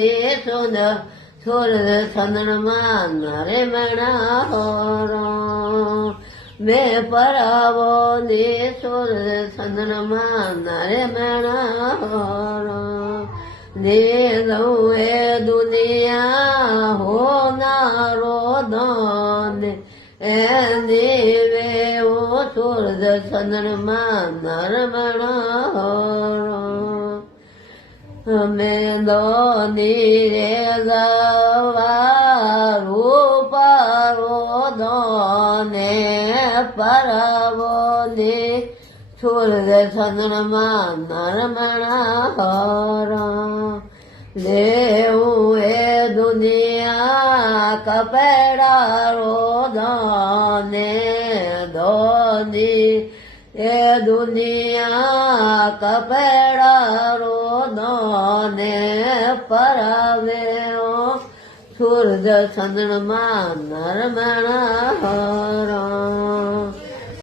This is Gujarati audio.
દેશોદ સૂરજ ચંદ્રમાં નરે મણા હોરો મેં પરાવો ને સૂરજ ચંદ્રમાં નરે મણા હોરો ને દઉં એ દુનિયા હોનારો ધન એ દેવે ઓ સૂરજ ચંદ્રમાં નરમણા હોરો મેં દોની રે દવા રૂપારો દોને પરાવો ને સૂરજ ચંદ્રમાં નરમણા હોરા લેવું એ દુનિયા કપેડા રોદને દોની એ દુનિયા કપેડા રોદને પરાવે સૂરજ ચંદ્રમાં નરમણા હોરા